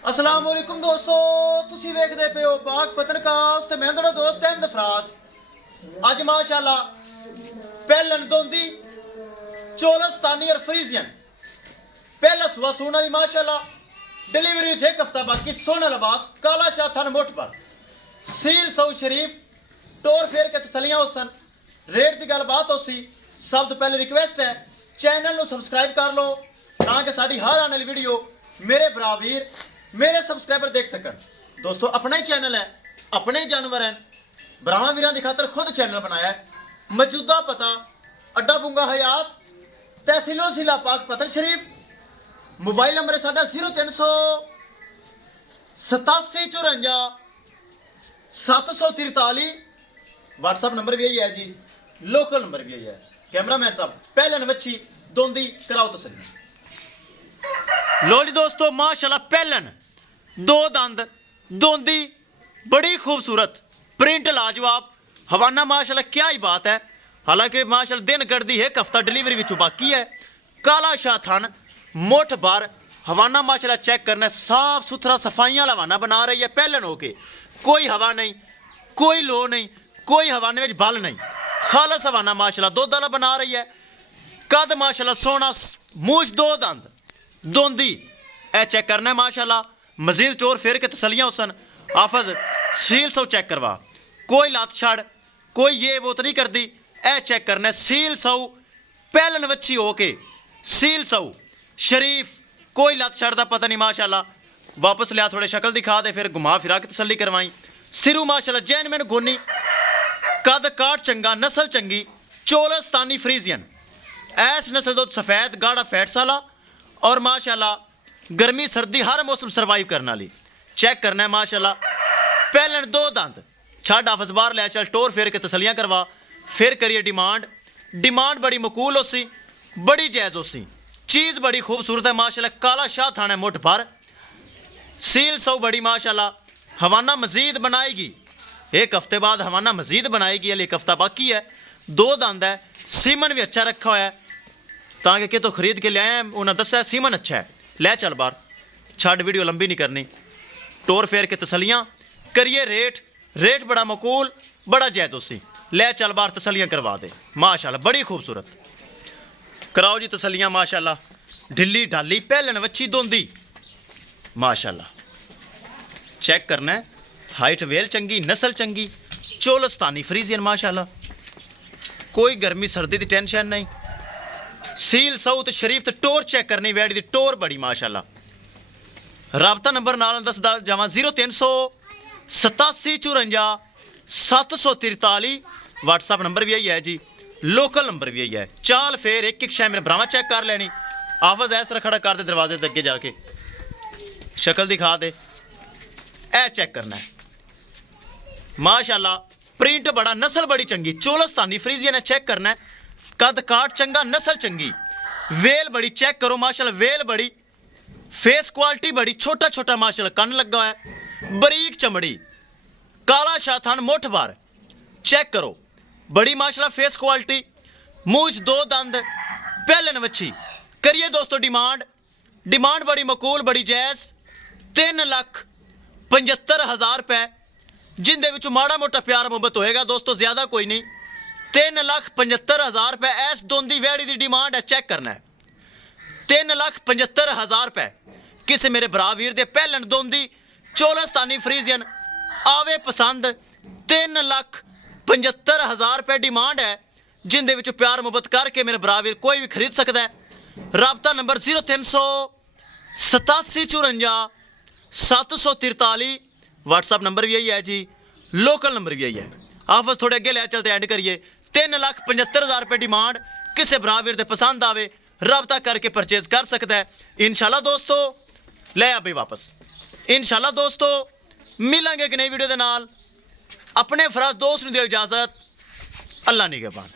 अस्सलाम वालेकुम दोस्तों, तुसी वेखदे पे हो पाक पतनकास ते मैं तुहाडा दोस्त अहमद फराज। अज माशाअल्लाह पहलन दोंदी चोलस्तानी और फ्रीजियन पहला सुबह सून वाली माशाअल्लाह डिलीवरी थे एक हफ्ता बाकी सोना लिबास काला शाह थन मुठ पर सील सऊ शरीफ टोर फेर के तसलियां होसन रेट की गलबात होसी। सब तो पहले रिक्वेस्ट है चैनल को सबसक्राइब कर लो ताकि साड़ी हर आने वाली वीडियो मेरे बराबर मेरे सब्सक्राइबर देख सकन। दोस्तों अपना ही चैनल है, अपने ही जानवर हैं, ब्राह्मण वीरां की खातर खुद चैनल बनाया है। मौजूदा पता अड्डा बुंगा हयात तहसीलो जिला पाक पतन शरीफ। मोबाइल नंबर है साडा 0300 87 54 743। व्हाट्सएप नंबर भी यही है जी, लोकल नंबर भी यही है। कैमरामैन साहब पहलन वच्छी दोंदी कराओ तसल्ली। लो जी दोस्तों माशाल्लाह पहलन दो दंद दोंदी बड़ी खूबसूरत प्रिंट लाजवाब हवाना माशाल्लाह क्या ही बात है। हालांकि माशाल्लाह दिन कटदी है एक हफ्ता डिलीवरी विचों बाकी है। काला शाह थन मुठ भर हवाना माशाल्लाह चेक करना साफ सुथरा सफाइयां वाला हवाना बना रही है। पहलन होके कोई हवा नहीं, कोई लो नहीं, कोई हवाने में बल नहीं, खालस हवाना माशाल्लाह दुध वाला बना रही है। कद माशाल्लाह सोना मूछ दो दंद दोंदी ए चेक करना है माशाल्लाह। मजीद टोर फेर के तसलियां हुसन आफज सील सौ चेक करवा, कोई लत छड़ कोई ये वो तो नहीं करती। ए चेक करना है सील सौ पहलन वच्छी हो के सील सौ शरीफ कोई लत छड़ का पता नहीं माशाल्लाह। वापस लिया थोड़े शक्ल दिखा दे फिर घुमा फिरा के तसली करवाई। सिरू माशाल्लाह जैन मैन गोनी कद काट चंगा नस्ल चंगी चोलस्तानी फ्रीजियन ऐस नस्ल दो सफ़ेद गाढ़ा फैट्स वाला और माशाल्लाह गर्मी सर्दी हर मौसम सर्वाइव करने वाली। चेक करना है माशाल्लाह पहलन दो दंद छड़ आफस बाहर ले चल टोर फेर के तसलियां करवा फिर करिए डिमांड। डिमांड बड़ी मकूल हो सी, बड़ी जायज़ हो सी, चीज़ बड़ी खूबसूरत है माशाल्लाह। काला शाह थाना मुठ भर सील सौ बड़ी माशाल्लाह। हवाना मजीद बनाएगी एक हफ्ते बाद, हवाना मजीद बनाएगी, अल एक हफ्ता बाकी है। दो दंद है, सीमन भी अच्छा रखा हुआ है ताकि कि तो खरीद के ले आए उन्हें दसा सीमन अच्छा है। ले चल बार छड़ वीडियो लंबी नहीं करनी, टोर फेर के तसलियां करिए। रेट रेट बड़ा मकूल बड़ा जायज़ उसी। ले चल बार तसलियां करवा दे माशाल्लाह बड़ी खूबसूरत कराओ जी तसलियां माशाल्लाह। ढिली ढाली पहलन वच्छी दोंदी माशाल्लाह। चेक करना है हाइट वेल चंगी नस्ल चंगी चोलस्तानी फ्रीजियन माशाल्लाह। कोई गर्मी सर्दी की टेंशन नहीं। सील सऊ तो शरीफ तो टोर चेक करनी वैडी की टोर बड़ी माशाल्लाह। राबता नंबर नाल दसदा जावा 0300 87 54 743। व्हाट्सएप नंबर भी यही है जी, लोकल नंबर भी यही है। चाल फेर एक एक शय मेरे भरावा चेक कर लेनी। आवाज इस तरह खड़ा कर दे दरवाजे के अगे जाके शक्ल दिखा दे। ए चेक करना है माशाल्लाह प्रिंट बड़ा नस्ल बड़ी चंगी चोलस्तानी फ्रीजियन है। चेक करना है कद काट चंगा नस्ल चंगी वेल बड़ी चेक करो माशाल्लाह। वेल बड़ी फेस क्वालिटी बड़ी छोटा छोटा माशाल्लाह कन लगा है बरीक चमड़ी काला शाह थन मुठ भर चेक करो बड़ी माशाल्लाह फेस क्वालिटी। मूछ दो दंद पहलन वच्छी करिए दोस्तों डिमांड। डिमांड बड़ी मकूल बड़ी जायज़ 3,75,000 रुपए जिंदे विचों माड़ा मोटा प्यार मुहब्बत होएगा दोस्तों, ज्यादा कोई नहीं। 3,75,000 रुपए ऐस दोंदी वेड़ी की डिमांड है। चेक करना है 3,75,000 रुपए किसी मेरे भरा वीर दे पहलन दोंदी चोलस्तानी फ्रीजियन आवे पसंद। 3,75,000 रुपए डिमांड है जिंदे विचों प्यार मुहब्बत करके मेरे भरा वीर कोई भी खरीद सकता है। राबता नंबर 0300 87 54 743। व्हाट्सएप नंबर भी यही है जी, लोकल नंबर भी यही है। आपस थोड़े अगे ले चलते एंड करिए। 3,75,000 रुपए डिमांड किसी बराबर दे पसंद आवे रब्ता करके परचेज कर सकता है इंशाल्लाह दोस्तों। ले आ भाई वापस इंशाल्लाह दोस्तों मिलेंगे एक नई वीडियो के नाल। अपने फराज दोस्त नूं दिओ इजाजत। अल्लाह निगहबान।